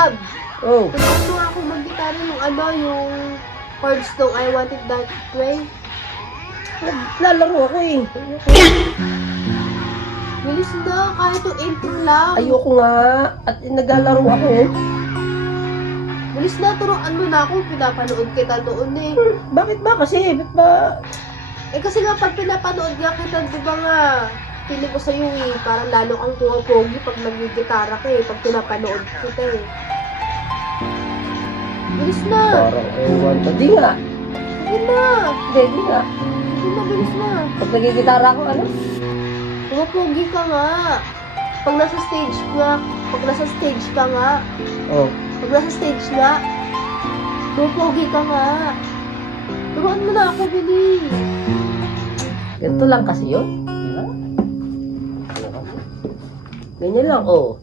Gab, Oh, tutuan mo ako mag-gitara yung yung chords ng I Want It That Way. naglalaro ako eh. Bilis na, kaya to intro lang. Ayoko nga. At naglalaro ako eh. Bilis na, turuan mo na ako. Pinapanood kita noon eh. Bakit ba kasi? Ba't ba? Eh kasi nga pag pinapanood nga kita, di ba nga, feeling ko sa'yo eh, parang lalo kang kuha-pogi pag nag-gitara ka eh, pag pinapanood kita eh. Bilis na! Parang ewan ko. Di nga. Sige na! Di nga. Sige na, bilis na! Pag nagigitara ako, ano? Kuha-pogi ka nga! Pag nasa stage nga, Oh. pag nasa stage nga, kuha-pogi ka nga! Turuan mo na ako, bilis! Ganito lang kasi yun. Diba? Ganyan lang, oh.